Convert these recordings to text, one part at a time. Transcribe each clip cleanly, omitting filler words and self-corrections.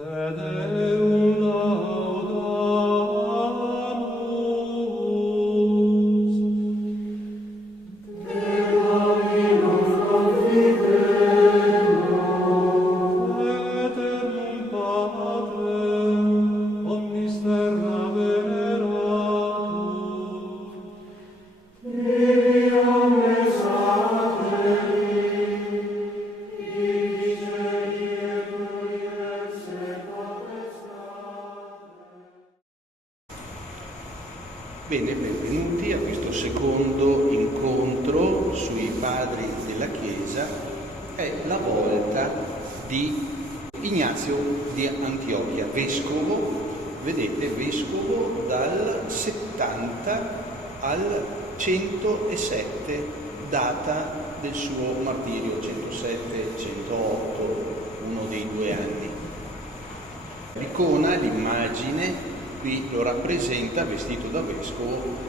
Te Deum laudamus. Te Dominus confidemus. Aeternum Patrem, omnis terra veneratur. Tibi omnes sateli, ibi celi et universe potestate. Bene, benvenuti a questo secondo incontro sui padri della Chiesa. È la volta di Ignazio di Antiochia, vescovo, vedete, vescovo dal 70 al 107, data del suo martirio, 107, 108, uno dei 2 anni. L'icona, l'immagine, qui lo rappresenta vestito da vescovo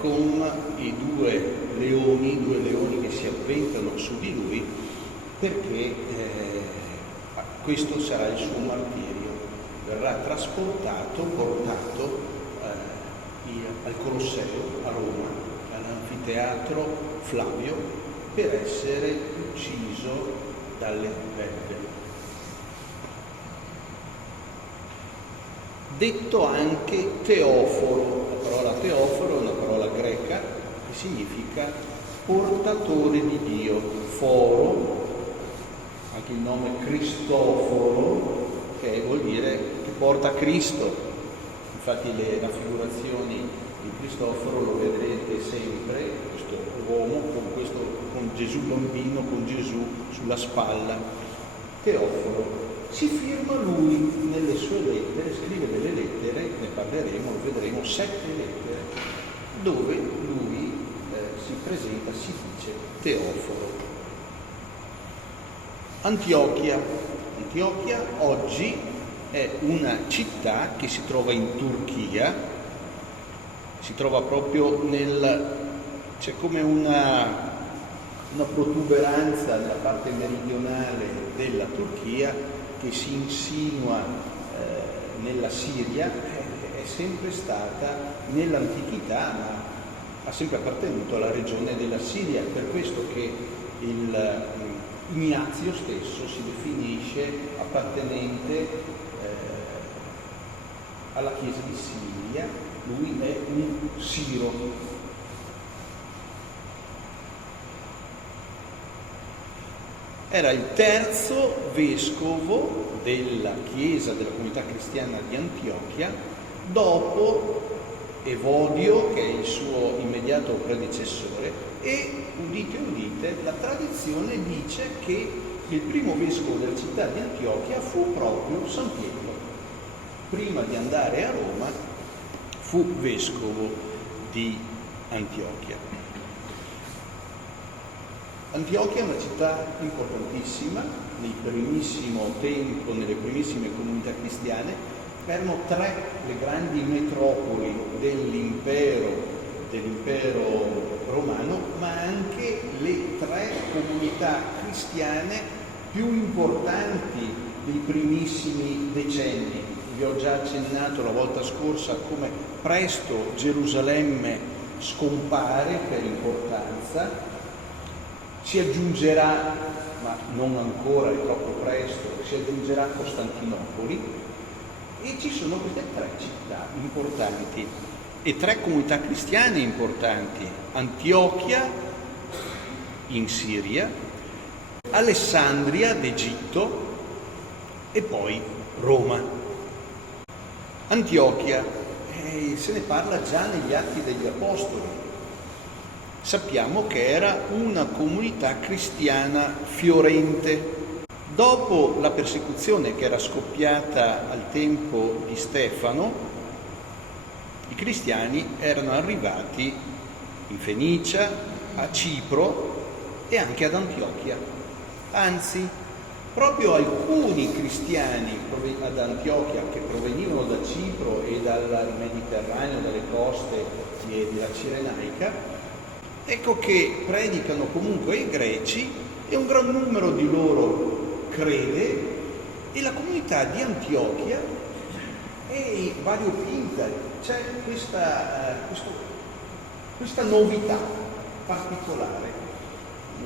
con i due leoni che si avventano su di lui, perché questo sarà il suo martirio. Verrà portato al Colosseo a Roma, all'anfiteatro Flavio, per essere ucciso dalle belve. Detto anche Teoforo. La parola Teoforo è una parola greca che significa portatore di Dio. Foro, anche il nome Cristoforo, che vuol dire che porta Cristo. Infatti le raffigurazioni di Cristoforo lo vedrete sempre, questo uomo con Gesù bambino, con Gesù sulla spalla. Teoforo. Si firma lui nelle sue lettere, scrive delle lettere, ne parleremo, lo vedremo, 7 lettere, dove lui si presenta, si dice Teoforo. Antiochia oggi è una città che si trova in Turchia, si trova proprio c'è come una protuberanza nella parte meridionale della Turchia che si insinua nella Siria, è sempre stata nell'antichità, ma ha sempre appartenuto alla regione della Siria, per questo che Ignazio stesso si definisce appartenente alla Chiesa di Siria, lui è un siro. Era il terzo vescovo della Chiesa della Comunità Cristiana di Antiochia, dopo Evodio, che è il suo immediato predecessore, e udite, la tradizione dice che il primo vescovo della città di Antiochia fu proprio San Pietro. Prima di andare a Roma fu vescovo di Antiochia. Antiochia è una città importantissima. Nel primissimo tempo, nelle primissime comunità cristiane, erano 3 le grandi metropoli dell'impero romano, ma anche le 3 comunità cristiane più importanti dei primissimi decenni. Vi ho già accennato la volta scorsa come presto Gerusalemme scompare per importanza. Si aggiungerà, ma non ancora, è troppo presto, si aggiungerà Costantinopoli, e ci sono queste 3 città importanti e 3 comunità cristiane importanti: Antiochia in Siria, Alessandria d'Egitto e poi Roma. Antiochia, se ne parla già negli Atti degli Apostoli. Sappiamo che era una comunità cristiana fiorente. Dopo la persecuzione che era scoppiata al tempo di Stefano, i cristiani erano arrivati in Fenicia, a Cipro e anche ad Antiochia. Anzi, proprio alcuni cristiani ad Antiochia che provenivano da Cipro e dal Mediterraneo, dalle coste della Cirenaica, ecco che predicano comunque ai greci, e un gran numero di loro crede E la comunità di Antiochia è variopinta, c'è questa novità particolare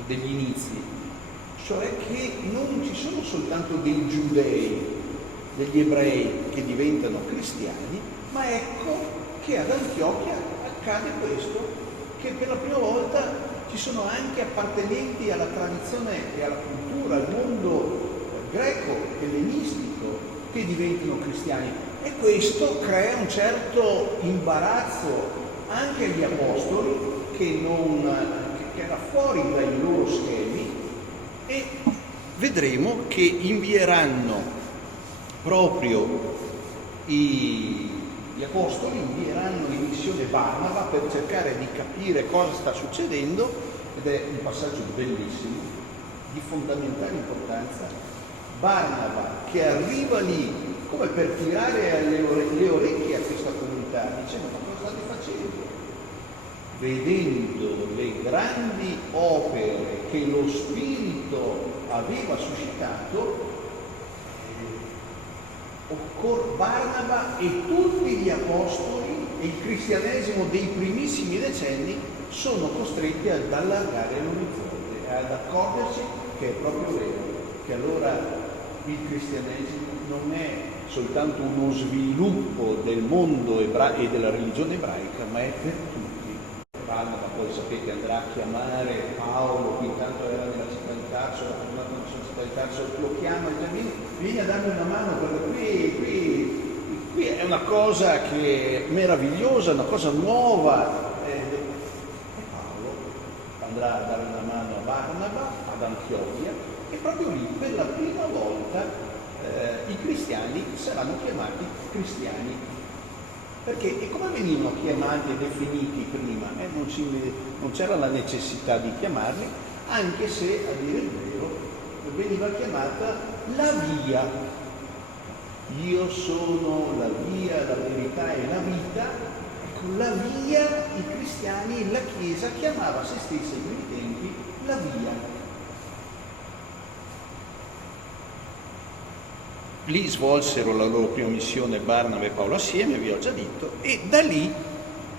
degli inizi, cioè che non ci sono soltanto dei giudei, degli ebrei che diventano cristiani, ma ecco che ad Antiochia accade questo, che per la prima volta ci sono anche appartenenti alla tradizione e alla cultura, al mondo greco, ellenistico, che diventano cristiani. E questo crea un certo imbarazzo anche agli apostoli che era fuori dai loro schemi, e vedremo che invieranno proprio gli apostoli, invieranno in missione Barnaba per cercare di capire cosa sta succedendo, ed è un passaggio bellissimo, di fondamentale importanza. Barnaba che arriva lì come per tirare le orecchie a questa comunità, dicendo: ma cosa state facendo? Vedendo le grandi opere che lo Spirito aveva suscitato, Barnaba e tutti gli apostoli e il cristianesimo dei primissimi decenni sono costretti ad allargare l'orizzonte, ad accorgersi che è proprio vero, che allora il cristianesimo non è soltanto uno sviluppo del mondo e della religione ebraica, ma è per tutti. Barnaba poi sapete andrà a chiamare Paolo, qui intanto era nella città di Tarso, era tornato nella città di Tarso, lo chiama e dice: vieni a darmi una mano, perché qui è una cosa che è meravigliosa, una cosa nuova. E Paolo andrà a dare una mano a Barnaba ad Antiochia, e proprio lì per la prima volta i cristiani saranno chiamati cristiani. Perché e come venivano chiamati e definiti prima? Non c'era la necessità di chiamarli, anche se, a dire il vero, veniva chiamata la via. Io sono la via, la verità e la vita. Ecco, la via, i cristiani, la Chiesa chiamava se stessa in quei tempi la via. Lì svolsero la loro prima missione Barnaba e Paolo assieme, vi ho già detto, e da lì,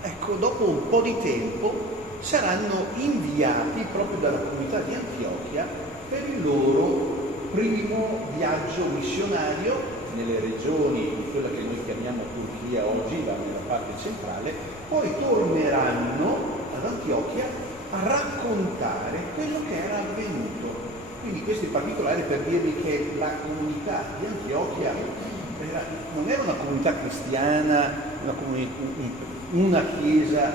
ecco, dopo un po' di tempo, saranno inviati proprio dalla comunità di Antiochia per il loro primo viaggio missionario nelle regioni di quella che noi chiamiamo Turchia oggi, nella parte centrale. Poi torneranno ad Antiochia a raccontare quello che era avvenuto. Quindi questo è particolare per dirvi che la comunità di Antiochia non era una comunità cristiana, una chiesa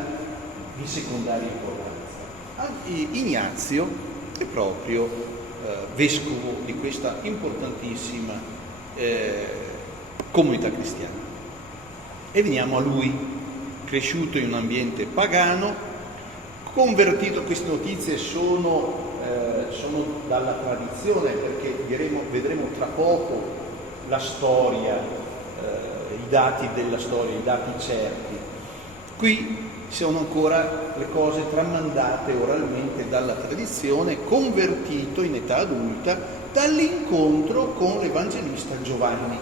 di secondaria importanza. Ignazio è proprio vescovo di questa importantissima comunità cristiana. E veniamo a lui, cresciuto in un ambiente pagano, convertito. Queste notizie sono dalla tradizione, perché vedremo tra poco la storia, i dati della storia, i dati certi. Qui sono ancora le cose tramandate oralmente dalla tradizione, convertito in età adulta dall'incontro con l'Evangelista Giovanni,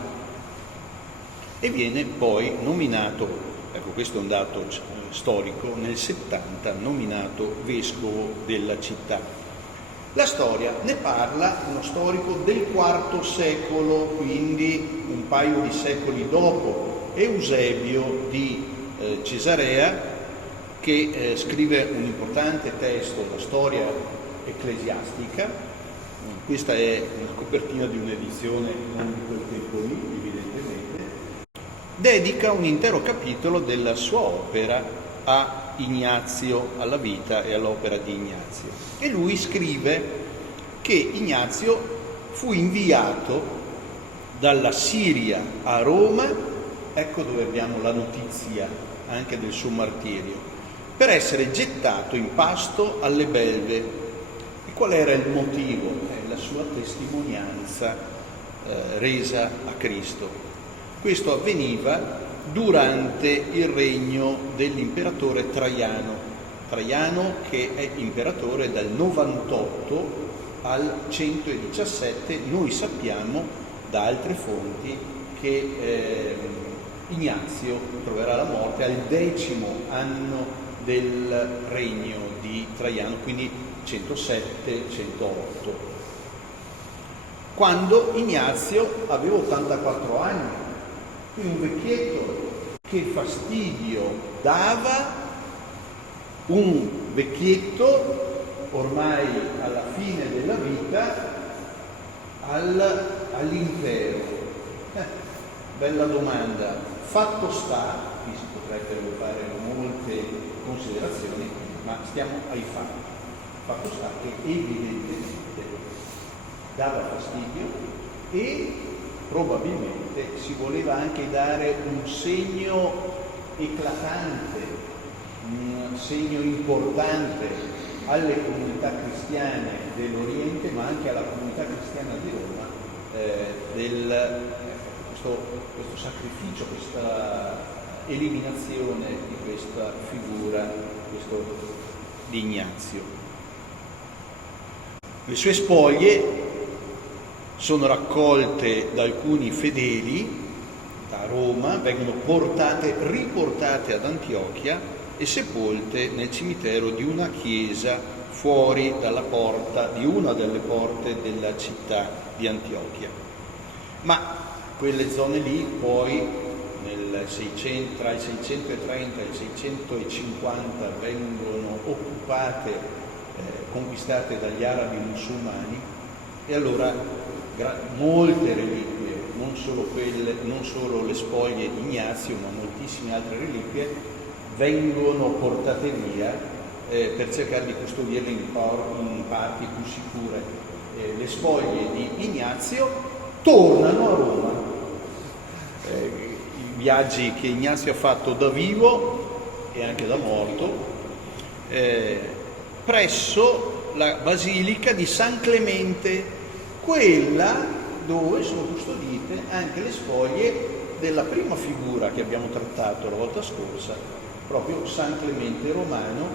e viene poi nominato, ecco questo è un dato storico, nel 70 nominato vescovo della città. La storia ne parla uno storico del IV secolo, quindi un paio di secoli dopo, Eusebio di Cesarea, che scrive un importante testo, la storia ecclesiastica. Questa è la copertina di un'edizione non di quel tempo lì, evidentemente. Dedica un intero capitolo della sua opera a Ignazio, alla vita e all'opera di Ignazio. E lui scrive che Ignazio fu inviato dalla Siria a Roma, ecco dove abbiamo la notizia anche del suo martirio, per essere gettato in pasto alle belve. E qual era il motivo? La sua testimonianza resa a Cristo. Questo avveniva durante il regno dell'imperatore Traiano, che è imperatore dal 98 al 117, noi sappiamo, da altre fonti che Ignazio troverà la morte al 10° anno del regno di Traiano, quindi 107-108, quando Ignazio aveva 84 anni, quindi un vecchietto che fastidio dava, un vecchietto ormai alla fine della vita all'impero. Bella domanda. Fatto sta, qui si potrebbero fare molte considerazioni, ma stiamo ai fatti. Fatto sta che evidentemente dava fastidio e probabilmente si voleva anche dare un segno eclatante, un segno importante alle comunità cristiane dell'Oriente, ma anche alla comunità cristiana di Roma, questo sacrificio, questa eliminazione di questa figura, di Ignazio. Le sue spoglie sono raccolte da alcuni fedeli da Roma, vengono riportate ad Antiochia e sepolte nel cimitero di una chiesa fuori dalla porta, di una delle porte della città di Antiochia. Ma quelle zone lì poi tra il 630 e il 650 vengono occupate, conquistate dagli arabi musulmani, e allora molte reliquie, non solo le spoglie di Ignazio, ma moltissime altre reliquie vengono portate via per cercare di custodirle in parti più sicure. Le spoglie di Ignazio tornano a Roma. I viaggi che Ignazio ha fatto da vivo e anche da morto, presso la Basilica di San Clemente, quella dove sono custodite anche le spoglie della prima figura che abbiamo trattato la volta scorsa, proprio San Clemente Romano.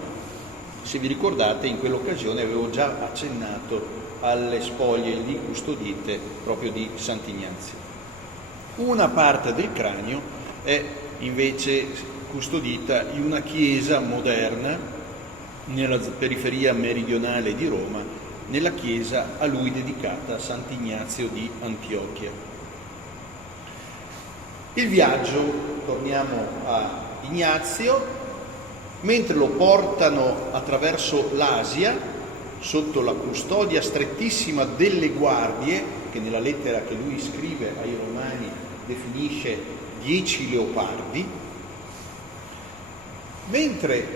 Se vi ricordate, in quell'occasione avevo già accennato alle spoglie lì custodite proprio di Sant'Ignazio. Una parte del cranio è invece custodita in una chiesa moderna nella periferia meridionale di Roma, nella chiesa a lui dedicata, Sant'Ignazio di Antiochia. Il viaggio, torniamo a Ignazio, mentre lo portano attraverso l'Asia, sotto la custodia strettissima delle guardie, che nella lettera che lui scrive ai Romani definisce 10 leopardi, mentre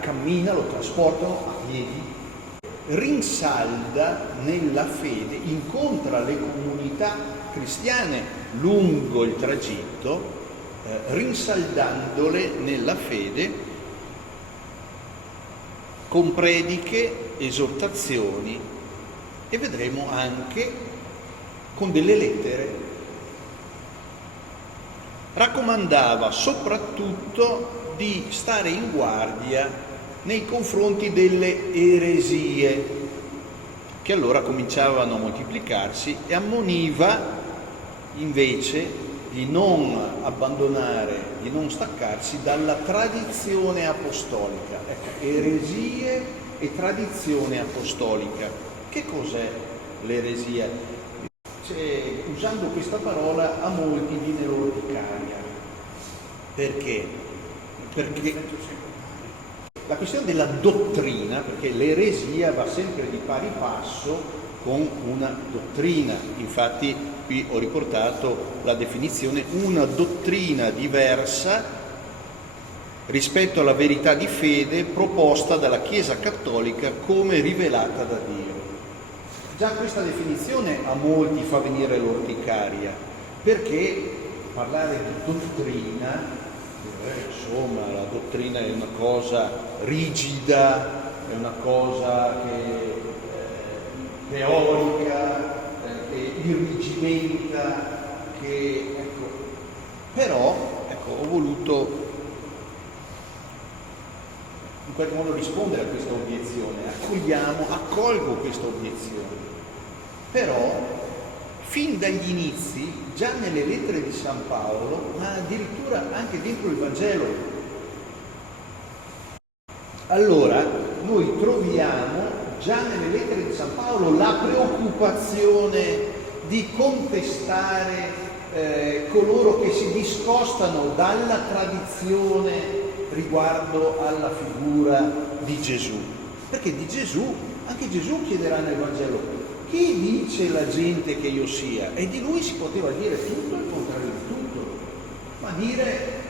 cammina, lo trasportano a piedi, rinsalda nella fede, incontra le comunità cristiane lungo il tragitto, rinsaldandole nella fede con prediche, esortazioni e vedremo anche con delle lettere. Raccomandava soprattutto di stare in guardia nei confronti delle eresie, che allora cominciavano a moltiplicarsi, e ammoniva invece di non abbandonare, di non staccarsi dalla tradizione apostolica. Ecco, eresie e tradizione apostolica. Che cos'è l'eresia? Usando questa parola a molti viene l'orticaria. Perché? Perché la questione della dottrina, perché l'eresia va sempre di pari passo con una dottrina. Infatti qui ho riportato la definizione: una dottrina diversa rispetto alla verità di fede proposta dalla Chiesa Cattolica come rivelata da Dio. Già questa definizione a molti fa venire l'orticaria, perché parlare di dottrina, insomma, la dottrina è una cosa rigida, è una cosa teorica, che irrigidenta, però ho voluto in qualche modo rispondere a questa obiezione, accolgo questa obiezione, però fin dagli inizi, già nelle lettere di San Paolo, ma addirittura anche dentro il Vangelo. Allora, noi troviamo già nelle lettere di San Paolo la preoccupazione di contestare coloro che si discostano dalla tradizione riguardo alla figura di Gesù. Perché di Gesù, anche Gesù chiederà nel Vangelo: chi dice la gente che io sia? E di lui si poteva dire tutto e il contrario di tutto, ma dire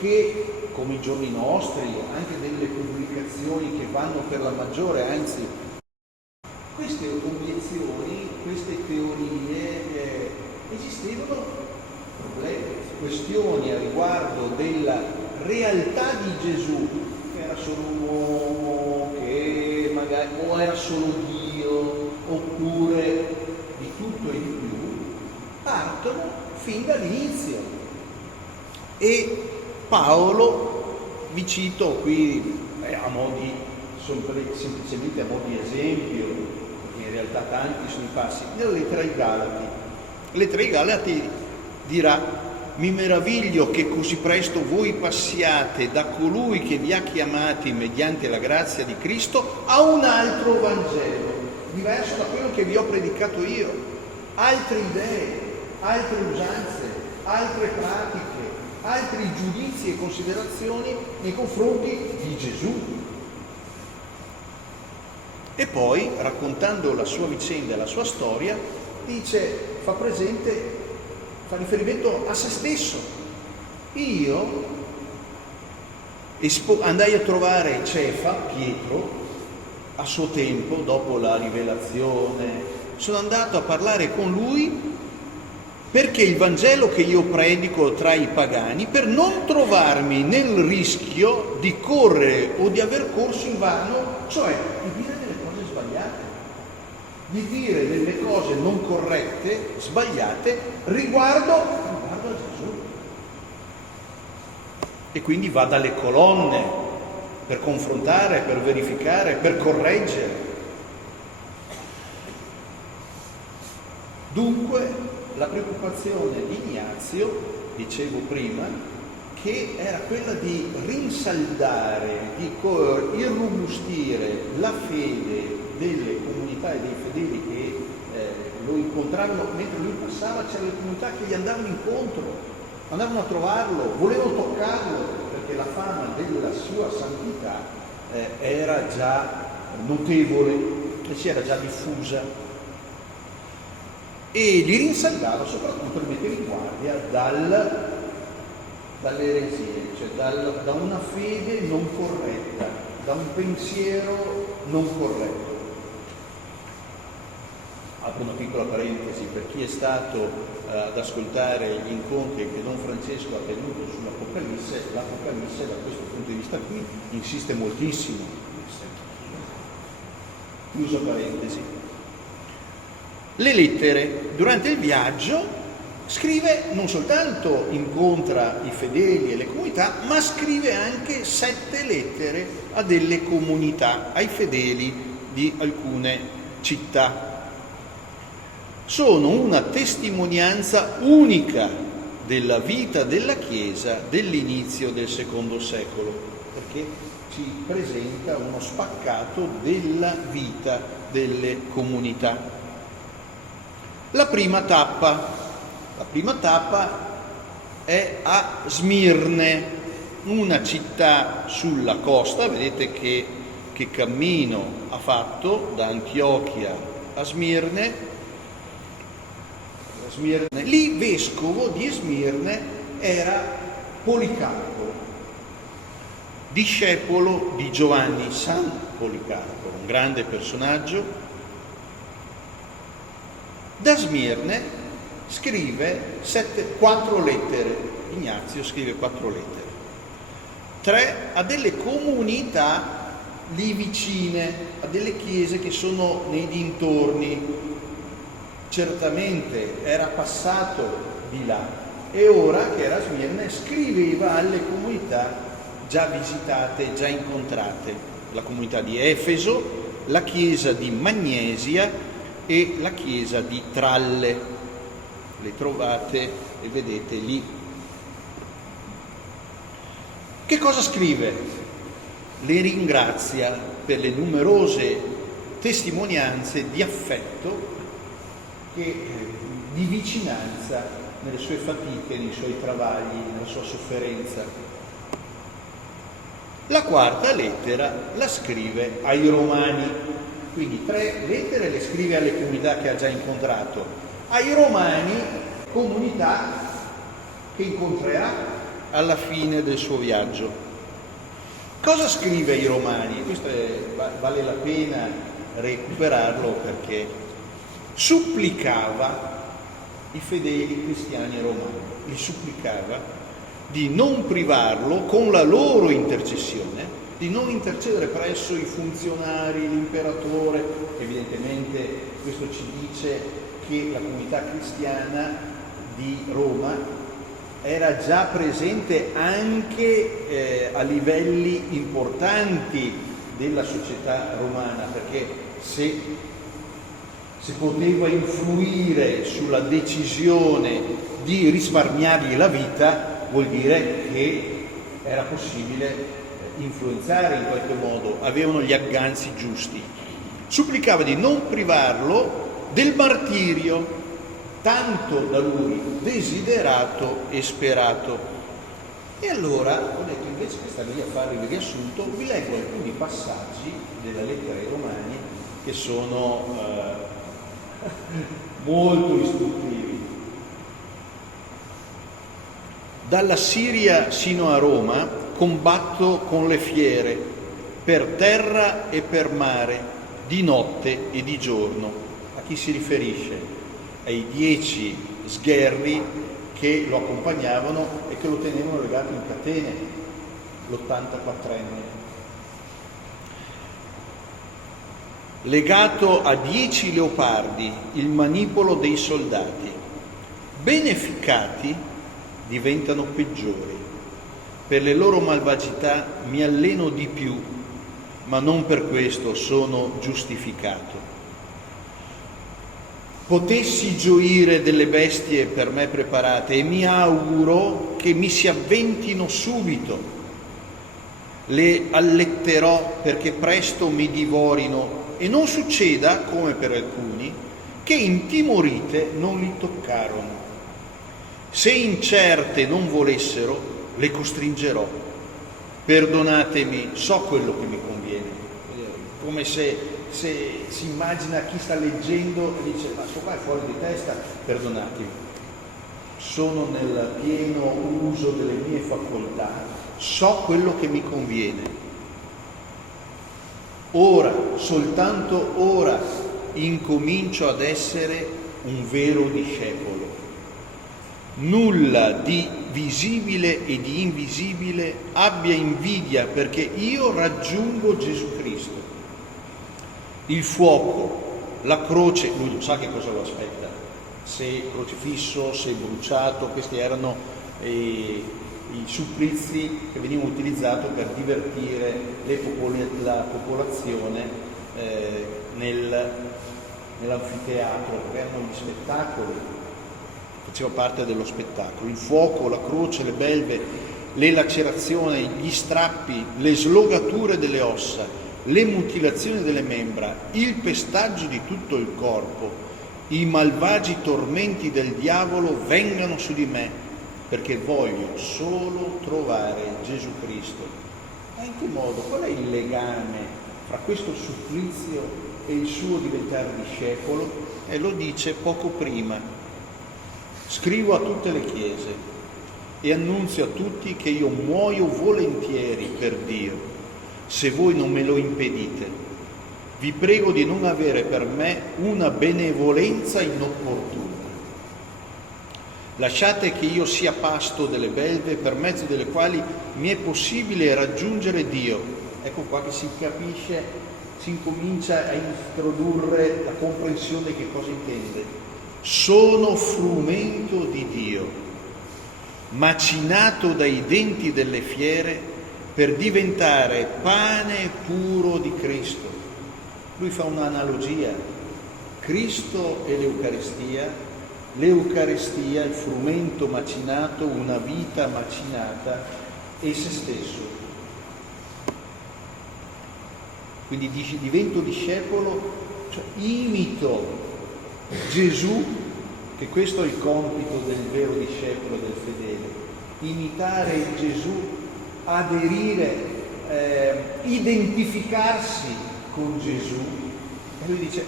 che, come i giorni nostri, anche delle pubblicazioni che vanno per la maggiore, anzi, queste obiezioni, queste teorie, esistevano problemi, questioni a riguardo della realtà di Gesù, che era solo un uomo, che magari o era solo Dio, oppure di tutto e di più, partono fin dall'inizio. E Paolo, vi cito qui semplicemente a mo' di esempio, perché in realtà tanti sono i passi, nella lettera ai Galati. La lettera ai Galati dirà: mi meraviglio che così presto voi passiate da colui che vi ha chiamati mediante la grazia di Cristo a un altro Vangelo, diverso da quello che vi ho predicato io, altre idee, altre usanze, altre pratiche, altri giudizi e considerazioni nei confronti di Gesù. E poi, raccontando la sua vicenda e la sua storia, fa riferimento a se stesso. Io andai a trovare Cefa, Pietro, a suo tempo, dopo la rivelazione, sono andato a parlare con lui perché il Vangelo che io predico tra i pagani, per non trovarmi nel rischio di correre o di aver corso invano, cioè di dire delle cose sbagliate, di dire delle cose non corrette, sbagliate, riguardo a Gesù. E quindi va dalle colonne per confrontare, per verificare, per correggere. Dunque, la preoccupazione di Ignazio, dicevo prima, che era quella di rinsaldare, di irrobustire la fede delle comunità e dei fedeli che lo incontravano mentre lui passava. C'erano le comunità che gli andavano incontro, andavano a trovarlo, volevano toccarlo, perché la fama della sua santità era già notevole e si era già diffusa. E li rinsaldava soprattutto, li metteva in guardia dalle eresie, cioè da una fede non corretta, da un pensiero non corretto. Apro una piccola parentesi: per chi è stato ad ascoltare gli incontri che Don Francesco ha tenuto sull'Apocalisse, l'Apocalisse da questo punto di vista qui insiste moltissimo. Chiuso parentesi. Le lettere. Durante il viaggio scrive, non soltanto incontra i fedeli e le comunità, ma scrive anche 7 lettere a delle comunità, ai fedeli di alcune città. Sono una testimonianza unica della vita della Chiesa dell'inizio del secondo secolo, perché ci presenta uno spaccato della vita delle comunità. La prima tappa è a Smirne, una città sulla costa. Vedete che cammino ha fatto da Antiochia a Smirne. Lì vescovo di Smirne era Policarpo, discepolo di Giovanni, San Policarpo, un grande personaggio. Da Smirne scrive 4 lettere, Ignazio scrive 4 lettere, 3 a delle comunità lì vicine, a delle chiese che sono nei dintorni. Certamente era passato di là e ora che era a Smirne scriveva alle comunità già visitate, già incontrate, la comunità di Efeso, la chiesa di Magnesia, e la chiesa di Tralle. Le trovate e vedete lì. Che cosa scrive? Le ringrazia per le numerose testimonianze di affetto e di vicinanza nelle sue fatiche, nei suoi travagli, nella sua sofferenza. La quarta lettera la scrive ai Romani, quindi 3 lettere le scrive alle comunità che ha già incontrato. Ai Romani, comunità che incontrerà alla fine del suo viaggio. Cosa scrive ai Romani? Questo vale la pena recuperarlo perché supplicava i fedeli cristiani romani, li supplicava di non privarlo con la loro intercessione, di non intercedere presso i funzionari, l'imperatore. Evidentemente questo ci dice che la comunità cristiana di Roma era già presente anche a livelli importanti della società romana, perché se poteva influire sulla decisione di risparmiargli la vita, vuol dire che era possibile influenzare in qualche modo, avevano gli agganzi giusti. Supplicava di non privarlo del martirio, tanto da lui desiderato e sperato. E allora ho detto, invece che stare lì a fare il riassunto, vi leggo alcuni passaggi della lettera ai Romani che sono molto istruttivi. Dalla Siria sino a Roma combatto con le fiere, per terra e per mare, di notte e di giorno. A chi si riferisce? Ai 10 sgherri che lo accompagnavano e che lo tenevano legato in catene, l'84enne. Legato a 10 leopardi, il manipolo dei soldati. Beneficati diventano peggiori. Per le loro malvagità mi alleno di più, ma non per questo sono giustificato. Potessi gioire delle bestie per me preparate e mi auguro che mi si avventino subito. Le alletterò perché presto mi divorino e non succeda, come per alcuni, che intimorite non li toccarono. Se incerte non volessero, le costringerò. Perdonatemi, so quello che mi conviene. Come se si immagina chi sta leggendo e dice, ma sto qua è fuori di testa, perdonatemi. Sono nel pieno uso delle mie facoltà, so quello che mi conviene. Ora, soltanto ora, incomincio ad essere un vero discepolo. Nulla di visibile e di invisibile abbia invidia perché io raggiungo Gesù Cristo. Il fuoco, la croce, lui non sa che cosa lo aspetta, se crocifisso, se bruciato, questi erano i supplizi che venivano utilizzati per divertire la popolazione nell'anfiteatro, perché erano gli spettacoli, faceva parte dello spettacolo. Il fuoco, la croce, le belve, le lacerazioni, gli strappi, le slogature delle ossa, le mutilazioni delle membra, il pestaggio di tutto il corpo, i malvagi tormenti del diavolo vengano su di me, perché voglio solo trovare Gesù Cristo. Ma in che modo? Qual è il legame fra questo supplizio e il suo diventare discepolo? E lo dice poco prima. Scrivo a tutte le chiese e annunzio a tutti che io muoio volentieri per Dio, se voi non me lo impedite. Vi prego di non avere per me una benevolenza inopportuna. Lasciate che io sia pasto delle belve per mezzo delle quali mi è possibile raggiungere Dio. Ecco qua che si capisce, si incomincia a introdurre la comprensione di che cosa intende. Sono frumento di Dio, macinato dai denti delle fiere per diventare pane puro di Cristo. Lui fa un'analogia. Cristo e l'Eucaristia, il frumento macinato, una vita macinata e se stesso. Quindi dici divento discepolo, cioè imito Gesù, che questo è il compito del vero discepolo, del fedele, imitare Gesù, aderire, identificarsi con Gesù. E lui dice,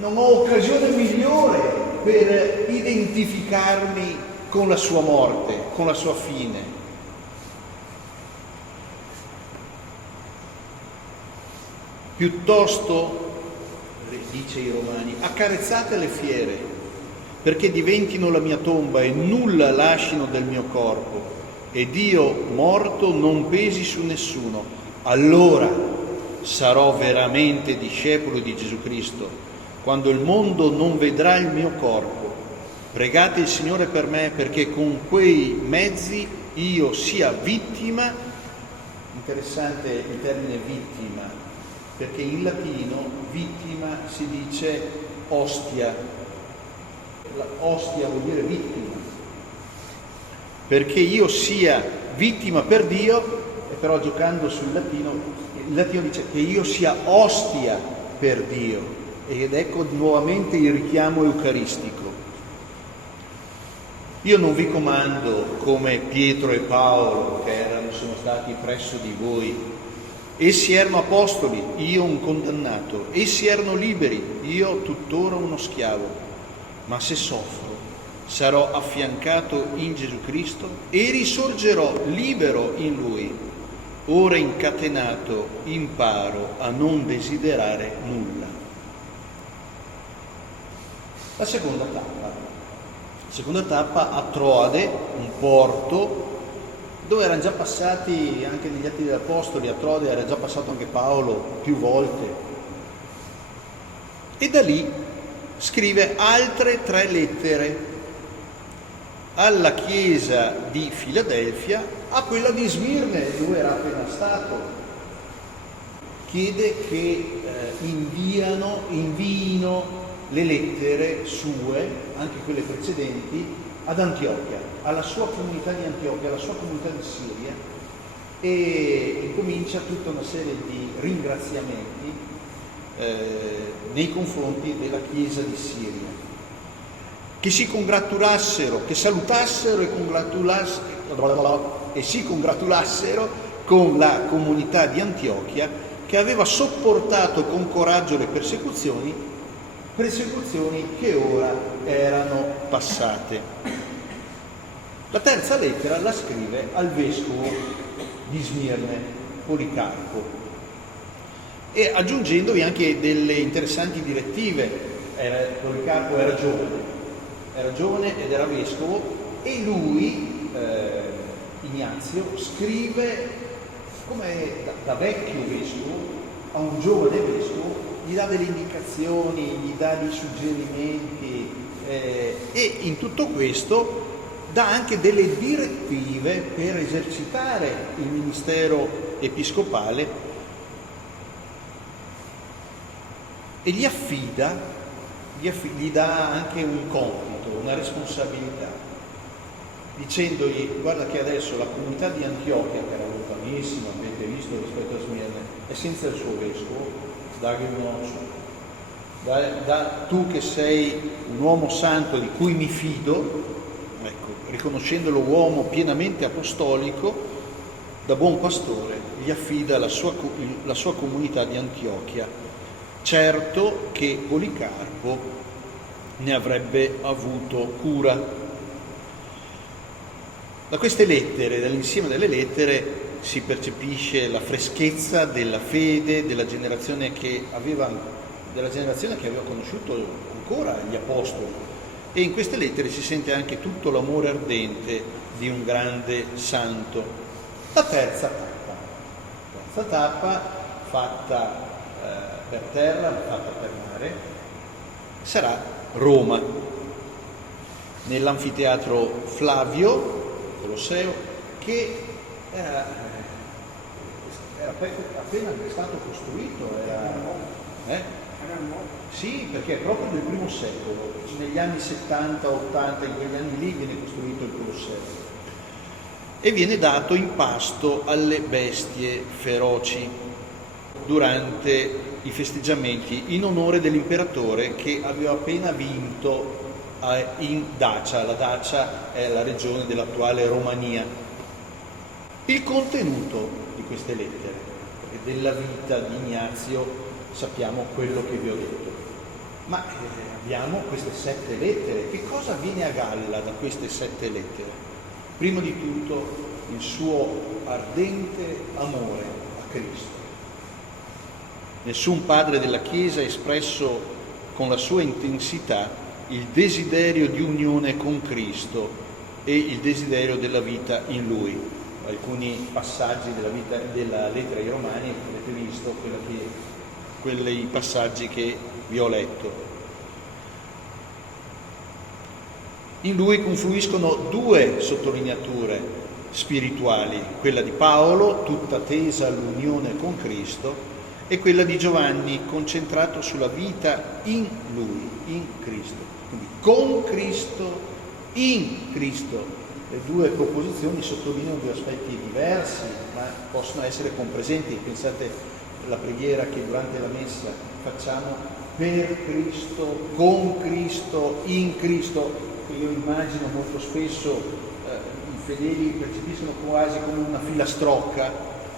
non ho occasione migliore per identificarmi con la sua morte, con la sua fine. Piuttosto, dice ai Romani, accarezzate le fiere, perché diventino la mia tomba e nulla lascino del mio corpo, ed io morto non pesi su nessuno. Allora sarò veramente discepolo di Gesù Cristo, quando il mondo non vedrà il mio corpo. Pregate il Signore per me, perché con quei mezzi io sia vittima. Interessante il termine vittima, perché in latino vittima si dice ostia. La ostia vuol dire vittima. Perché io sia vittima per Dio, e però giocando sul latino, il latino dice che io sia ostia per Dio. Ed ecco nuovamente il richiamo eucaristico. Io non vi comando come Pietro e Paolo, che sono stati presso di voi. Essi erano apostoli, io un condannato. Essi erano liberi, io tuttora uno schiavo. Ma se soffro, sarò affiancato in Gesù Cristo e risorgerò libero in Lui. Ora incatenato imparo a non desiderare nulla. La seconda tappa a Troade, un porto dove erano già passati anche negli Atti degli Apostoli. A Troade era già passato anche Paolo più volte, e da lì scrive altre 3 lettere alla chiesa di Filadelfia, a quella di Smirne, dove era appena stato. Chiede che invino le lettere sue, anche quelle precedenti, ad Antiochia, alla sua comunità di Antiochia, alla sua comunità di Siria, e comincia tutta una serie di ringraziamenti nei confronti della chiesa di Siria, che si congratulassero, che salutassero e si congratulassero con la comunità di Antiochia, che aveva sopportato con coraggio le persecuzioni che ora erano passate. La terza lettera la scrive al vescovo di Smirne, Policarpo, e aggiungendovi anche delle interessanti direttive. Policarpo era giovane ed era vescovo, e lui, Ignazio, scrive come da vecchio vescovo a un giovane vescovo, gli dà delle indicazioni, gli dà dei suggerimenti, e in tutto questo dà anche delle direttive per esercitare il ministero episcopale, e gli dà anche un compito, una responsabilità, dicendogli: guarda che adesso la comunità di Antiochia, che era lontanissima, avete visto, rispetto a Smirne, è senza il suo vescovo. Dagli un occhio, tu che sei un uomo santo di cui mi fido, ecco, riconoscendolo uomo pienamente apostolico, da buon pastore gli affida la sua comunità di Antiochia, certo che Policarpo ne avrebbe avuto cura. Da queste lettere, dall'insieme delle lettere, si percepisce la freschezza della fede della generazione che aveva conosciuto ancora gli apostoli, e in queste lettere si sente anche tutto l'amore ardente di un grande santo. La terza tappa fatta per terra, fatta per mare, sarà Roma, nell'anfiteatro Flavio Colosseo, che era appena stato costruito, Era nuovo. Sì, perché è proprio del primo secolo, negli anni 70, 80, in quegli anni lì viene costruito il Colosseum. E viene dato in pasto alle bestie feroci durante i festeggiamenti in onore dell'imperatore che aveva appena vinto in Dacia. La Dacia è la regione dell'attuale Romania. Il contenuto di queste lettere, perché della vita di Ignazio sappiamo quello che vi ho detto, ma abbiamo queste 7 lettere. Che cosa viene a galla da queste 7 lettere? Prima di tutto il suo ardente amore a Cristo. Nessun padre della Chiesa ha espresso con la sua intensità il desiderio di unione con Cristo e il desiderio della vita in Lui. Alcuni passaggi della lettera ai Romani, avete visto quei passaggi che vi ho letto. In Lui confluiscono 2 sottolineature spirituali, quella di Paolo, tutta tesa all'unione con Cristo, e quella di Giovanni, concentrato sulla vita in Lui, in Cristo. Quindi con Cristo, in Cristo. Le 2 proposizioni sottolineano 2 aspetti diversi, ma possono essere compresenti. Pensate alla preghiera che durante la messa facciamo per Cristo, con Cristo, in Cristo. Io immagino molto spesso i fedeli percepiscono quasi come una filastrocca,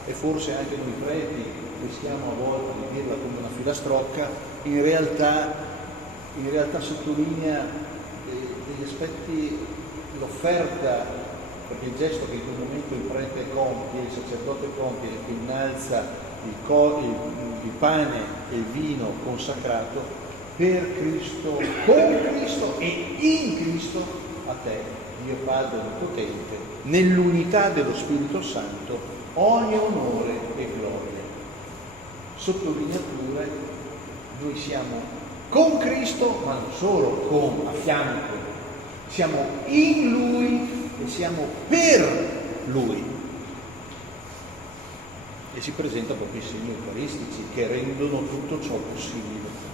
e forse anche noi preti rischiamo a volte di dirla come una filastrocca. In realtà sottolinea degli aspetti, l'offerta, perché il gesto che in quel momento il prete compie, il sacerdote compie, che innalza il pane e il vino consacrato, per Cristo, con Cristo e in Cristo, a te, Dio Padre Onnipotente, nell'unità dello Spirito Santo, ogni onore e gloria. Sottolineature, noi siamo con Cristo, ma non solo a fianco, siamo in Lui e siamo per Lui. E si presenta proprio i segni eucaristici che rendono tutto ciò possibile.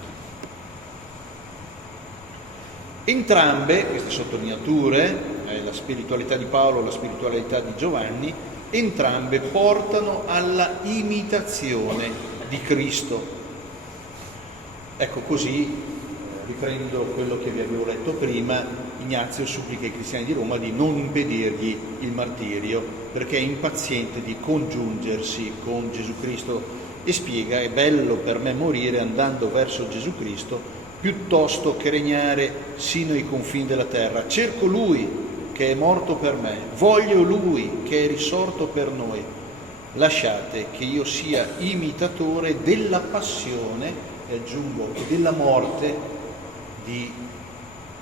Entrambe queste sottolineature, la spiritualità di Paolo e la spiritualità di Giovanni, entrambe portano alla imitazione di Cristo. Ecco, così, riprendo quello che vi avevo letto prima, Ignazio supplica ai cristiani di Roma di non impedirgli il martirio, perché è impaziente di congiungersi con Gesù Cristo, e spiega: è bello per me morire andando verso Gesù Cristo piuttosto che regnare sino ai confini della terra. Cerco Lui che è morto per me, voglio Lui che è risorto per noi. Lasciate che io sia imitatore della passione, e aggiungo, della morte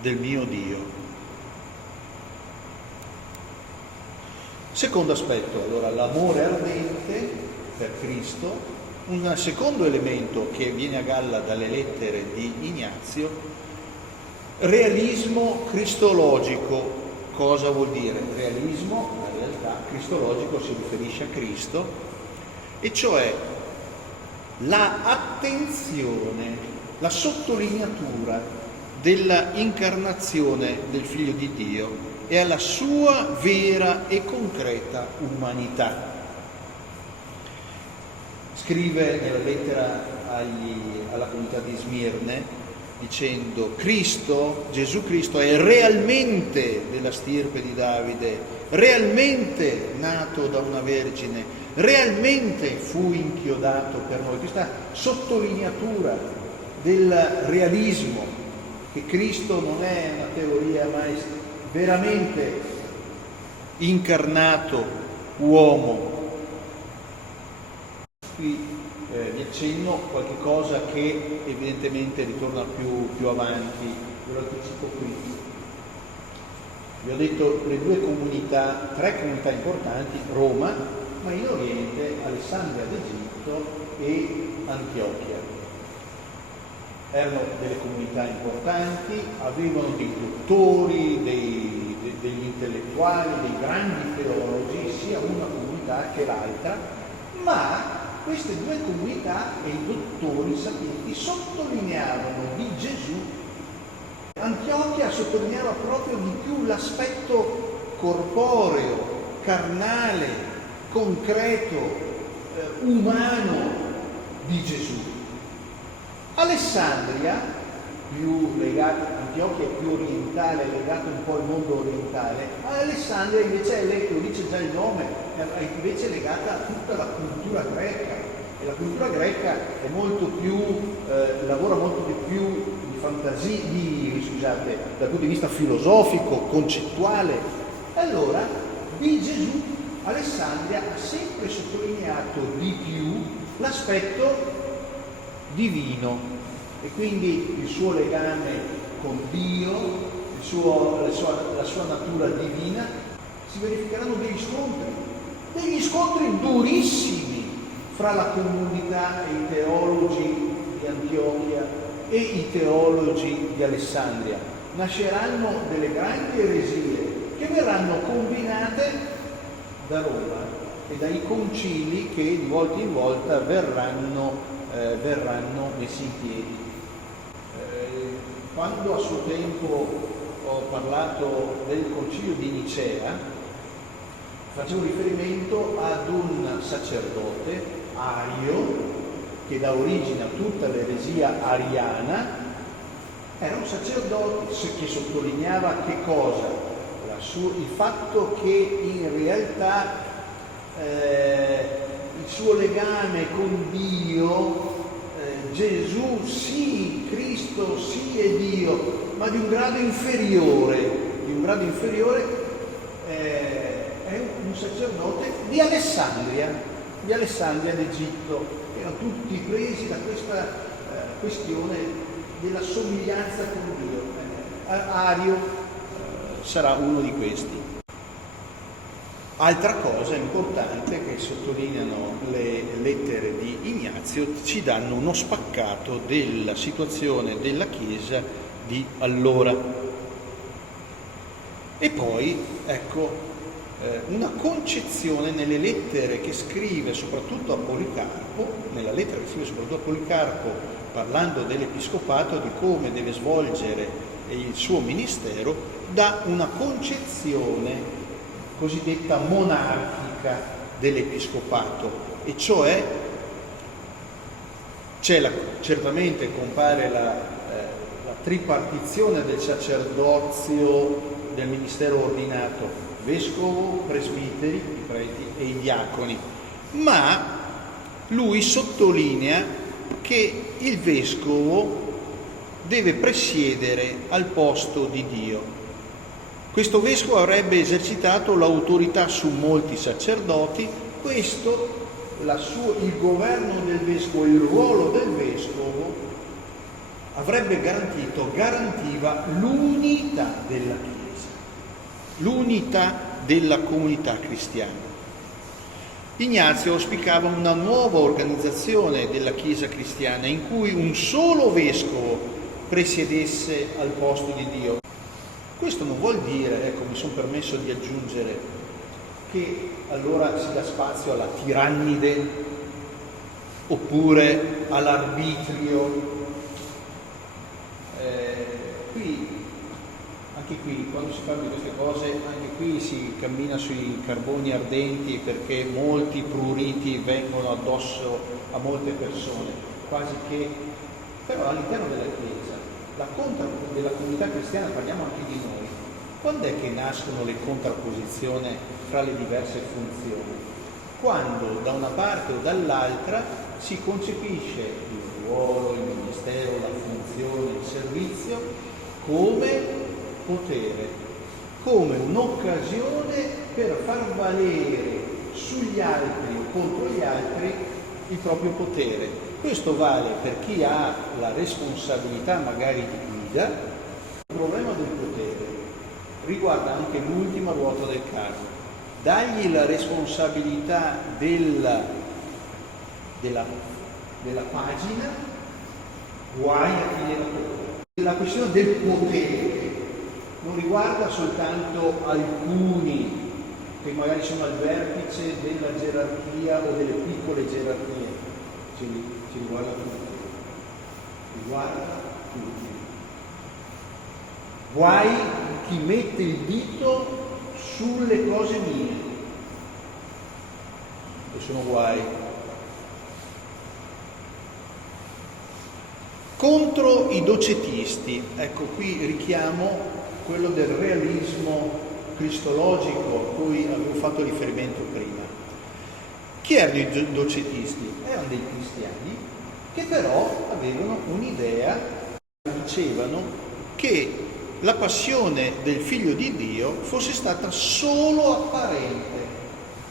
del mio Dio. Secondo aspetto, allora, l'amore ardente per Cristo. Un secondo elemento che viene a galla dalle lettere di Ignazio: realismo cristologico. Cosa vuol dire? Realismo, in realtà, cristologico si riferisce a Cristo, e cioè la attenzione, la sottolineatura della incarnazione del Figlio di Dio e alla sua vera e concreta umanità. Scrive nella lettera alla comunità di Smirne dicendo: Cristo, Gesù Cristo, è realmente della stirpe di Davide, realmente nato da una vergine, realmente fu inchiodato per noi. Questa sottolineatura del realismo, che Cristo non è una teoria, ma è veramente incarnato uomo. Qui vi accenno qualche cosa che evidentemente ritorna più avanti, ve lo anticipo qui. Vi ho detto le 3 comunità importanti: Roma, ma in Oriente Alessandria d'Egitto e Antiochia. Erano delle comunità importanti, avevano dei dottori, degli intellettuali, dei grandi teologi, sia una comunità che l'altra, ma queste due comunità e i dottori sapienti sottolineavano di Gesù. Antiochia sottolineava proprio di più l'aspetto corporeo, carnale, concreto, umano di Gesù. Alessandria, più legata, Antiochia è più orientale, legata un po' al mondo orientale, ma Alessandria invece è, lo dice già il nome, è invece legata a tutta la cultura greca, e la cultura greca è molto più, lavora molto di più di fantasia, scusate, dal punto di vista filosofico, concettuale. Allora, di Gesù, Alessandria ha sempre sottolineato di più l'aspetto divino, e quindi il suo legame con Dio, la sua natura divina. Si verificheranno degli scontri durissimi fra la comunità e i teologi di Antiochia e i teologi di Alessandria. Nasceranno delle grandi eresie che verranno combinate da Roma e dai concili che di volta in volta verranno messi in piedi. Quando a suo tempo ho parlato del concilio di Nicea, facevo riferimento ad un sacerdote, Ario, che dà origine a tutta l'eresia ariana. Era un sacerdote che sottolineava che cosa? Il fatto che in realtà il suo legame con Dio, Gesù sì, Cristo sì è Dio, ma di un grado inferiore, è un sacerdote di Alessandria d'Egitto. Erano tutti presi da questa questione della somiglianza con Dio. Ario sarà uno di questi. Altra cosa importante che sottolineano le lettere di Ignazio, ci danno uno spaccato della situazione della Chiesa di allora. E poi, ecco, una concezione nelle lettere che scrive soprattutto a Policarpo, parlando dell'Episcopato, di come deve svolgere il suo ministero, dà una concezione cosiddetta monarchica dell'Episcopato, e cioè certamente compare la tripartizione del sacerdozio, del ministero ordinato, vescovo, presbiteri, i preti e i diaconi, ma lui sottolinea che il vescovo deve presiedere al posto di Dio. Questo vescovo avrebbe esercitato l'autorità su molti sacerdoti. Questo, il governo del vescovo, il ruolo del vescovo garantiva l'unità della Chiesa, l'unità della comunità cristiana. Ignazio auspicava una nuova organizzazione della Chiesa cristiana in cui un solo vescovo presiedesse al posto di Dio. Questo non vuol dire, ecco, mi sono permesso di aggiungere, che allora si dà spazio alla tirannide oppure all'arbitrio. Anche qui, quando si parla di queste cose, anche qui si cammina sui carboni ardenti, perché molti pruriti vengono addosso a molte persone, quasi che, però all'interno della Chiesa, della comunità cristiana, parliamo anche di noi, quando è che nascono le contrapposizioni fra le diverse funzioni? Quando da una parte o dall'altra si concepisce il ruolo, il ministero, la funzione, il servizio come potere, come un'occasione per far valere sugli altri o contro gli altri il proprio potere. Questo vale per chi ha la responsabilità magari di guida. Il problema del potere riguarda anche l'ultima ruota del carro. Dagli la responsabilità della pagina, guai a chi gliela tocca. La questione del potere non riguarda soltanto alcuni che magari sono al vertice della gerarchia o delle piccole gerarchie, ci riguarda tutti. Riguarda tutti. Guai chi mette il dito sulle cose mie. E sono guai. Contro i docetisti, ecco qui richiamo quello del realismo cristologico a cui avevo fatto riferimento prima. Chi erano i docetisti? Erano dei cristiani che però avevano un'idea, dicevano che la passione del Figlio di Dio fosse stata solo apparente,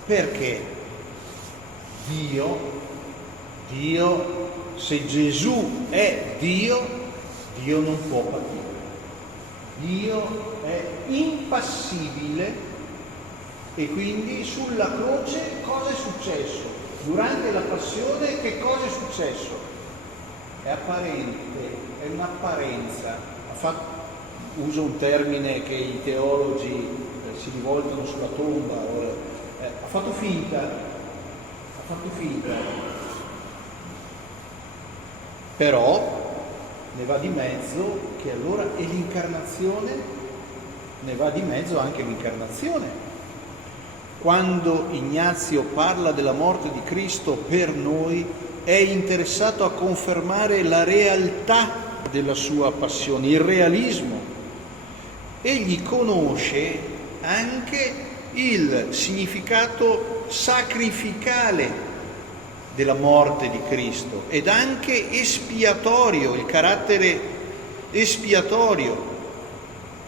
perché Dio, se Gesù è Dio non può patire. Dio è impassibile e quindi sulla croce cosa è successo? Durante la passione che cosa è successo? È apparente, è un'apparenza. Uso un termine che i teologi si rivoltano sulla tomba, ha fatto finta. Però ne va di mezzo che allora è l'incarnazione, ne va di mezzo anche l'incarnazione. Quando Ignazio parla della morte di Cristo per noi, è interessato a confermare la realtà della sua passione, il realismo. Egli conosce anche il significato sacrificale della morte di Cristo ed anche espiatorio, il carattere espiatorio.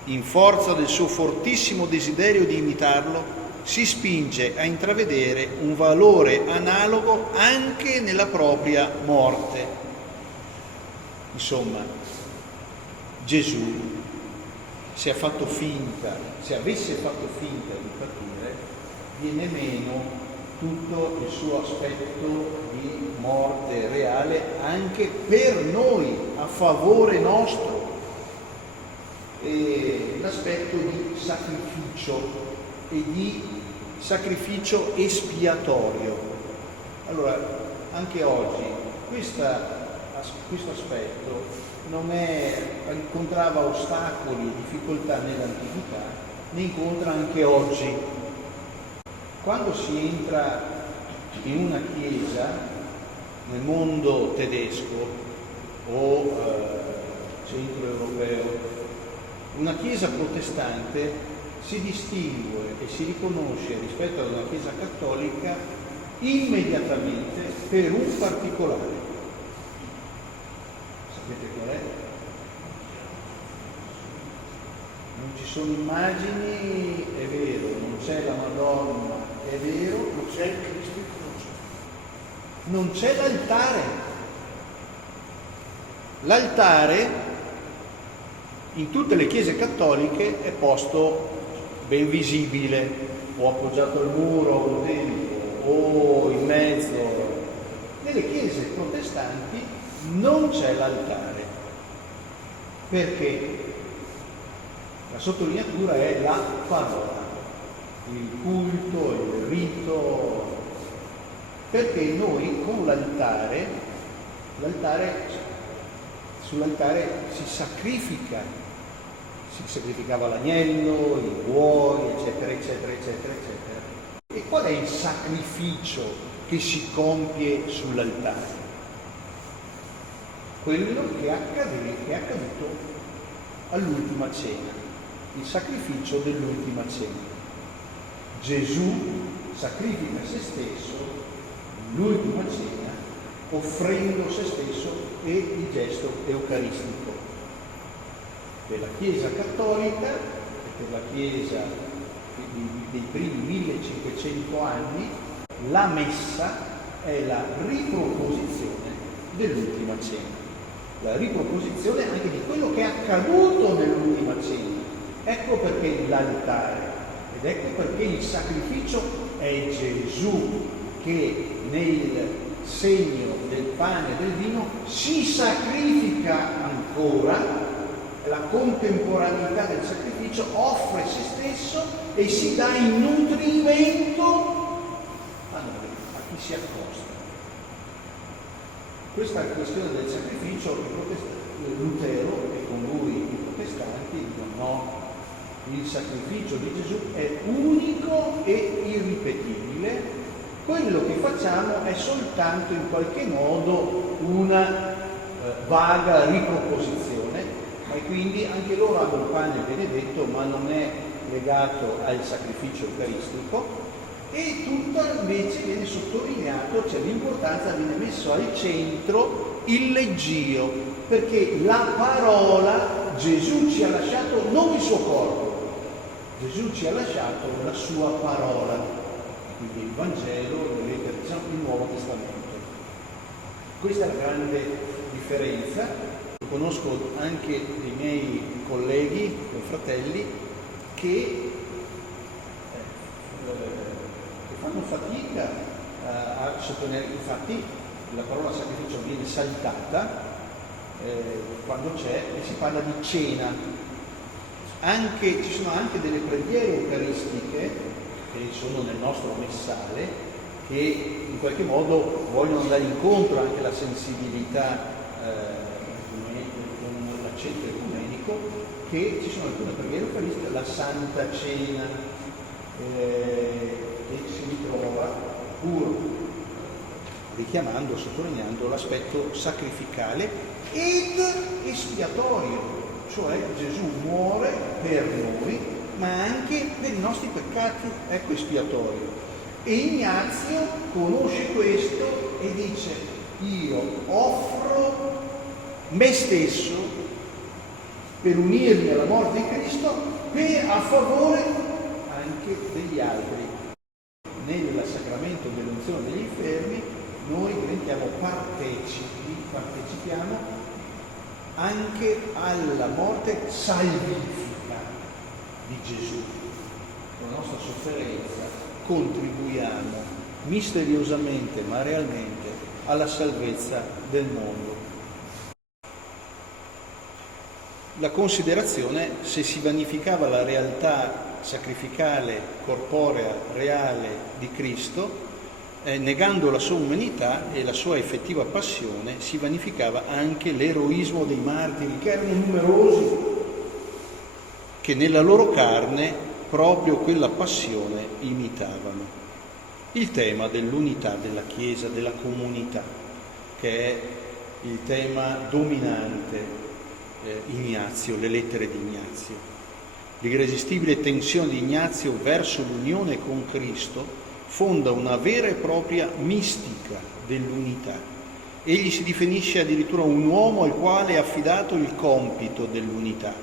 In forza del suo fortissimo desiderio di imitarlo, si spinge a intravedere un valore analogo anche nella propria morte. Insomma, Gesù, se avesse fatto finta di patire, viene meno tutto il suo aspetto di morte reale anche per noi, a favore nostro, e l'aspetto di sacrificio e di sacrificio espiatorio. Allora, anche oggi questo aspetto incontrava ostacoli e difficoltà nell'antichità, ne incontra anche oggi. Quando si entra in una chiesa nel mondo tedesco o centro europeo, una chiesa protestante si distingue e si riconosce rispetto ad una chiesa cattolica immediatamente per un particolare. Sapete qual è? Non ci sono immagini, è vero, non c'è la Madonna, è vero, Non c'è il Cristo in croce. non c'è l'altare. L'altare in tutte le chiese cattoliche è posto ben visibile, o appoggiato al muro a un tempo, o in mezzo. Nelle chiese protestanti non c'è l'altare, perché la sottolineatura è la parola, il culto, il rito, perché noi con sull'altare si sacrificava l'agnello, i buoi, eccetera, eccetera, eccetera, eccetera. E qual è il sacrificio che si compie sull'altare? Quello che è accaduto all'ultima cena, il sacrificio dell'ultima cena. Gesù sacrifica se stesso l'ultima cena, offrendo se stesso e il gesto eucaristico. Per la Chiesa cattolica e per la Chiesa dei primi 1500 anni, la messa è la riproposizione dell'ultima cena, la riproposizione anche di quello che è accaduto nell'ultima cena. Ecco perché l'altare, ed ecco perché il sacrificio è Gesù che nel segno del pane e del vino si sacrifica ancora, la contemporaneità del sacrificio, offre se stesso e si dà in nutrimento a noi, a chi si accosta. Questa questione del sacrificio, Lutero e con lui i protestanti dicono no, il sacrificio di Gesù è unico e irripetibile, quello che facciamo è soltanto in qualche modo una vaga riproposizione, e quindi anche loro hanno il pane benedetto, ma non è legato al sacrificio eucaristico, e tutto invece viene sottolineato, cioè l'importanza, viene messo al centro il leggio, perché la parola, Gesù ci ha lasciato non il suo corpo, Gesù ci ha lasciato la sua parola, quindi il Vangelo, le lettere, diciamo il Nuovo Testamento. Questa è la grande differenza. Conosco anche dei miei colleghi, fratelli, che fanno fatica a sottolineare. Infatti la parola sacrificio viene saltata quando c'è e si parla di cena. Ci sono anche delle preghiere eucaristiche che sono nel nostro messale, che in qualche modo vogliono andare incontro anche alla sensibilità con l'accento ecumenico, che ci sono alcune preghiere eucaristiche, la Santa Cena, che si ritrova pur richiamando, sottolineando l'aspetto sacrificale ed espiatorio, cioè Gesù muore per noi, ma anche per i nostri peccati, ecco espiatorio. E Ignazio conosce questo e dice: io offro me stesso per unirmi alla morte di Cristo a favore anche degli altri. Nel sacramento dell'unzione degli infermi noi diventiamo partecipiamo anche alla morte salvifica di Gesù. Con la nostra sofferenza contribuiamo misteriosamente ma realmente alla salvezza del mondo. La considerazione: se si vanificava la realtà sacrificale, corporea, reale di Cristo, negando la sua umanità e la sua effettiva passione, si vanificava anche l'eroismo dei martiri, che erano numerosi, che nella loro carne proprio quella passione imitavano. Il tema dell'unità della Chiesa, della comunità, che è il tema dominante Ignazio, le lettere di Ignazio. L'irresistibile tensione di Ignazio verso l'unione con Cristo fonda una vera e propria mistica dell'unità. Egli si definisce addirittura un uomo al quale è affidato il compito dell'unità.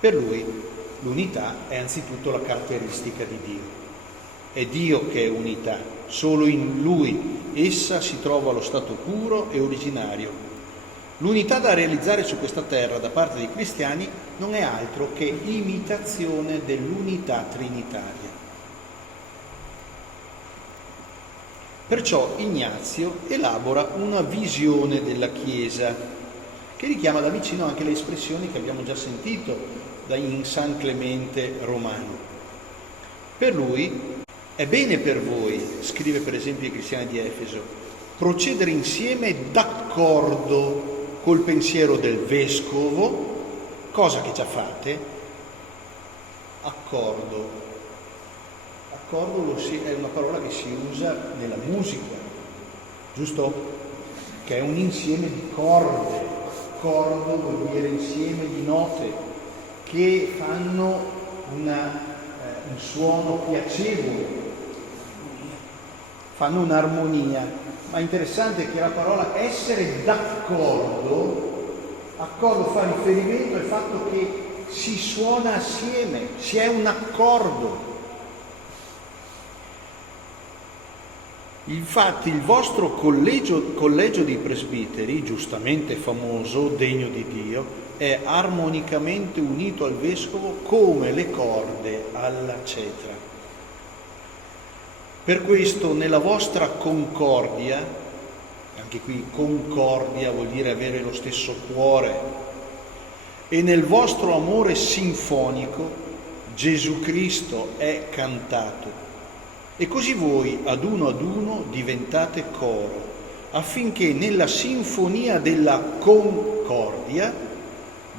Per lui l'unità è anzitutto la caratteristica di Dio. È Dio che è unità, solo in Lui essa si trova allo stato puro e originario. L'unità da realizzare su questa terra da parte dei cristiani non è altro che imitazione dell'unità trinitaria. Perciò Ignazio elabora una visione della Chiesa che richiama da vicino anche le espressioni che abbiamo già sentito in San Clemente Romano. Per lui è bene per voi, scrive per esempio ai cristiani di Efeso, procedere insieme d'accordo col pensiero del vescovo, cosa che già fate. Accordo è una parola che si usa nella musica, giusto? Che è un insieme di corde. Accordo vuol dire insieme di note che fanno un suono piacevole, fanno un'armonia. Ma è interessante che la parola essere d'accordo, accordo fa riferimento al fatto che si suona assieme, si è un accordo. Infatti il vostro collegio di presbiteri, giustamente famoso, degno di Dio, è armonicamente unito al vescovo come le corde alla cetra. Per questo nella vostra concordia, anche qui concordia vuol dire avere lo stesso cuore, e nel vostro amore sinfonico Gesù Cristo è cantato. E così voi ad uno diventate coro, affinché nella sinfonia della concordia,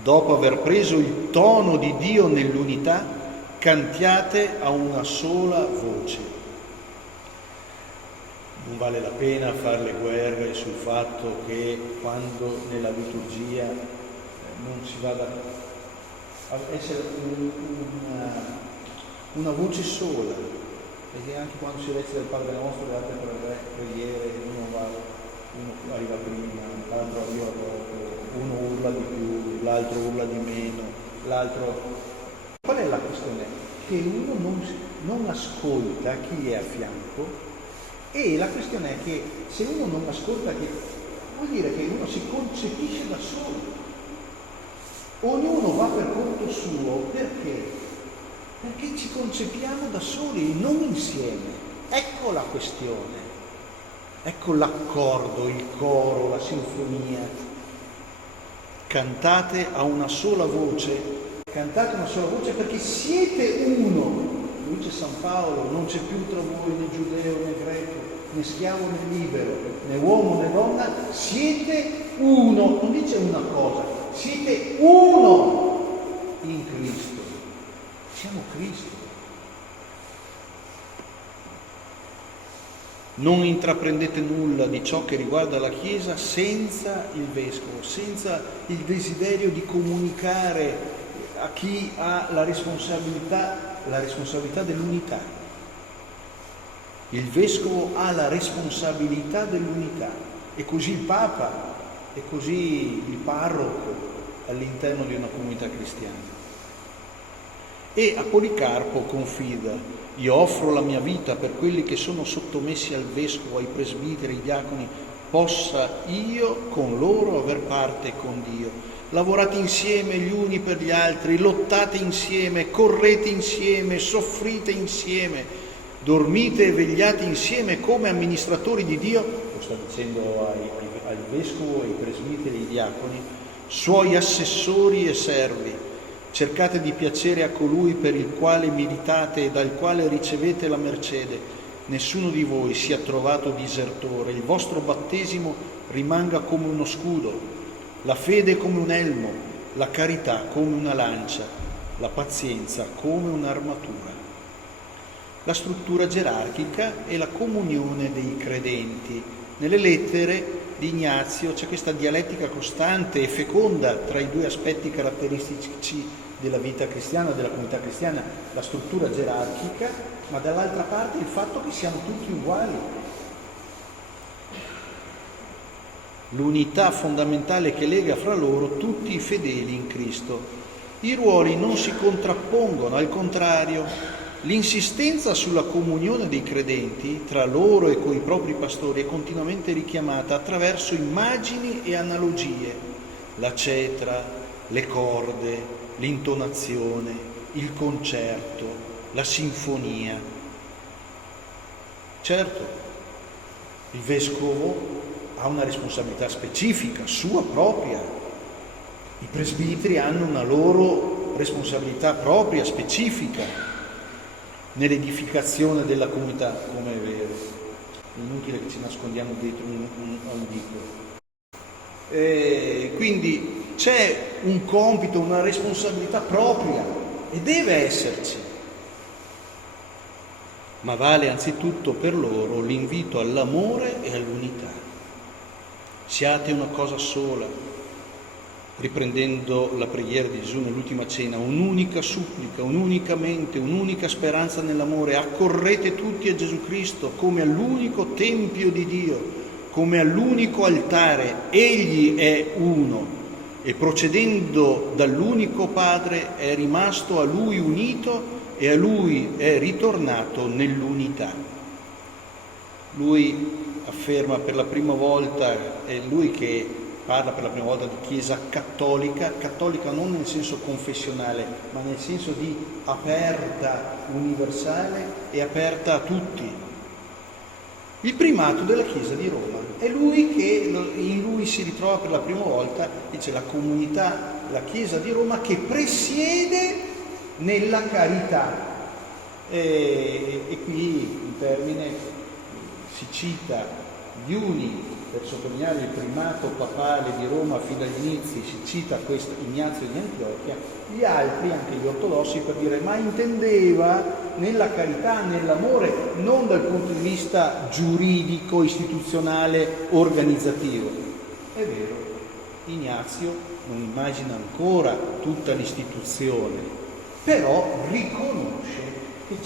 dopo aver preso il tono di Dio nell'unità, cantiate a una sola voce. Non vale la pena fare le guerre sul fatto che quando nella liturgia non si vada a essere una voce sola, perché anche quando si recita il Padre Nostro, le altre preghiere, uno arriva prima, l'altro arriva dopo, uno urla di più, l'altro urla di meno, l'altro... Qual è la questione? Che uno non ascolta chi è a fianco, e la questione è che se uno non ascolta, vuol dire che uno si concepisce da solo. Ognuno va per conto suo, perché? Perché ci concepiamo da soli, non insieme. Ecco la questione. Ecco l'accordo, il coro, la sinfonia. Cantate a una sola voce. Cantate una sola voce perché siete uno. Dice San Paolo, non c'è più tra voi né giudeo né greco, né schiavo né libero, né uomo né donna, siete uno, non dice una cosa, siete uno in Cristo. Siamo Cristo. Non intraprendete nulla di ciò che riguarda la Chiesa senza il Vescovo, senza il desiderio di comunicare a chi ha la responsabilità dell'unità. Il Vescovo ha la responsabilità dell'unità, e così il Papa, e così il parroco all'interno di una comunità cristiana. E a Policarpo confida: io offro la mia vita per quelli che sono sottomessi al Vescovo, ai presbiteri, ai diaconi, possa io con loro aver parte con Dio. Lavorate insieme gli uni per gli altri, lottate insieme, correte insieme, soffrite insieme, dormite e vegliate insieme come amministratori di Dio, lo sta dicendo al Vescovo, ai presbiteri, ai diaconi, suoi assessori e servi. Cercate di piacere a colui per il quale militate e dal quale ricevete la mercede. Nessuno di voi sia trovato disertore, il vostro battesimo rimanga come uno scudo, la fede come un elmo, la carità come una lancia, la pazienza come un'armatura. La struttura gerarchica e la comunione dei credenti. Nelle lettere di Ignazio c'è questa dialettica costante e feconda tra i due aspetti caratteristici della vita cristiana, della comunità cristiana, la struttura gerarchica, ma dall'altra parte il fatto che siamo tutti uguali. L'unità fondamentale che lega fra loro tutti i fedeli in Cristo. I ruoli non si contrappongono, al contrario, l'insistenza sulla comunione dei credenti tra loro e coi propri pastori è continuamente richiamata attraverso immagini e analogie, la cetra, le corde, l'intonazione, il concerto, la sinfonia. Certo, il vescovo ha una responsabilità specifica, sua propria. I presbiteri hanno una loro responsabilità propria, specifica, nell'edificazione della comunità, come è vero. È inutile che ci nascondiamo dietro a un dito. Quindi c'è un compito, una responsabilità propria, e deve esserci. Ma vale anzitutto per loro l'invito all'amore e all'unità. Siate una cosa sola, riprendendo la preghiera di Gesù nell'ultima cena, un'unica supplica, un'unica mente, un'unica speranza nell'amore, accorrete tutti a Gesù Cristo come all'unico Tempio di Dio, come all'unico altare, Egli è uno, e procedendo dall'unico Padre è rimasto a Lui unito e a Lui è ritornato nell'unità. Lui afferma per la prima volta, è lui che parla per la prima volta di Chiesa cattolica non nel senso confessionale, ma nel senso di aperta, universale e aperta a tutti. Il primato della Chiesa di Roma, è lui che in lui si ritrova per la prima volta, dice la comunità, la Chiesa di Roma che presiede nella carità. E qui in termine si cita gli uni per sottolineare il primato papale di Roma fin dagli inizi, si cita questo Ignazio di Antiochia, gli altri, anche gli ortodossi, per dire ma intendeva nella carità, nell'amore, non dal punto di vista giuridico, istituzionale, organizzativo. È vero, Ignazio non immagina ancora tutta l'istituzione, però riconosce che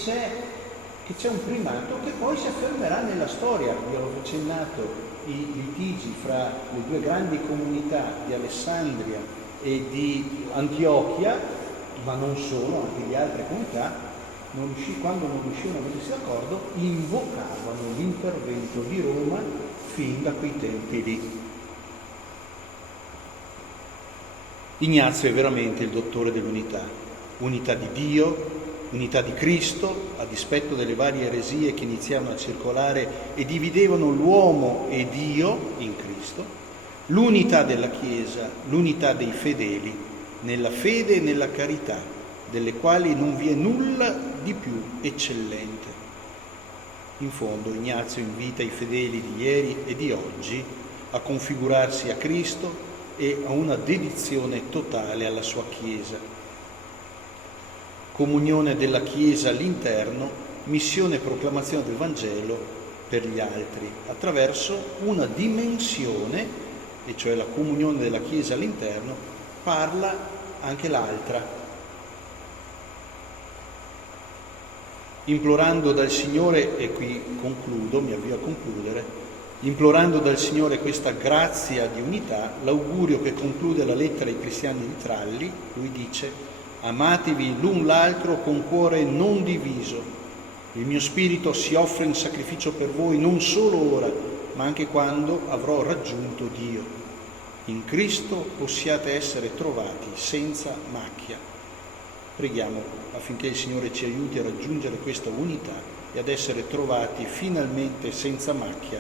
c'è un primato che poi si affermerà nella storia. Vi ho accennato i litigi fra le due grandi comunità di Alessandria e di Antiochia, ma non solo, anche di altre comunità, quando non riuscivano a mettersi d'accordo, invocavano l'intervento di Roma fin da quei tempi lì. Ignazio è veramente il dottore dell'unità, unità di Dio, unità di Cristo, a dispetto delle varie eresie che iniziavano a circolare e dividevano l'uomo e Dio in Cristo, l'unità della Chiesa, l'unità dei fedeli, nella fede e nella carità, delle quali non vi è nulla di più eccellente. In fondo Ignazio invita i fedeli di ieri e di oggi a configurarsi a Cristo e a una dedizione totale alla sua Chiesa. Comunione della Chiesa all'interno, missione e proclamazione del Vangelo per gli altri, attraverso una dimensione, e cioè la comunione della Chiesa all'interno, parla anche l'altra. Implorando dal Signore, e qui concludo, mi avvio a concludere, implorando dal Signore questa grazia di unità, l'augurio che conclude la lettera ai cristiani di Tralli, lui dice: amatevi l'un l'altro con cuore non diviso. Il mio spirito si offre in sacrificio per voi non solo ora, ma anche quando avrò raggiunto Dio. In Cristo possiate essere trovati senza macchia. Preghiamo affinché il Signore ci aiuti a raggiungere questa unità e ad essere trovati finalmente senza macchia,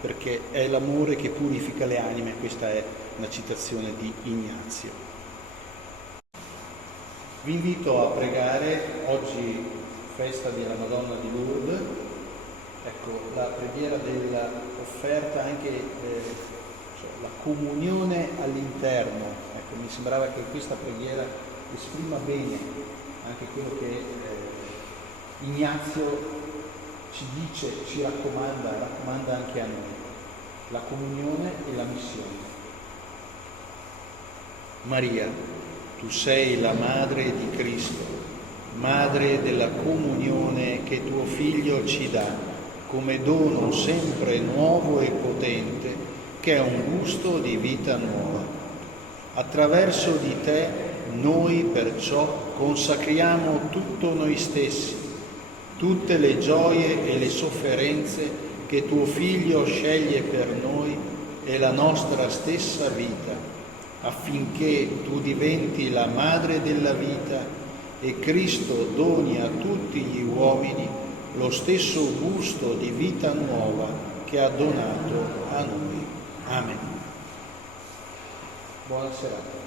perché è l'amore che purifica le anime. Questa è una citazione di Ignazio. Vi invito a pregare, oggi festa della Madonna di Lourdes, ecco, la preghiera dell'offerta, anche la comunione all'interno. Ecco, mi sembrava che questa preghiera esprima bene anche quello che Ignazio ci dice, ci raccomanda anche a noi, la comunione e la missione. Maria, tu sei la madre di Cristo, madre della comunione che tuo Figlio ci dà come dono sempre nuovo e potente, che è un gusto di vita nuova. Attraverso di te noi perciò consacriamo tutto noi stessi, tutte le gioie e le sofferenze che tuo Figlio sceglie per noi e la nostra stessa vita, affinché tu diventi la madre della vita e Cristo doni a tutti gli uomini lo stesso gusto di vita nuova che ha donato a noi. Amen. Buona serata.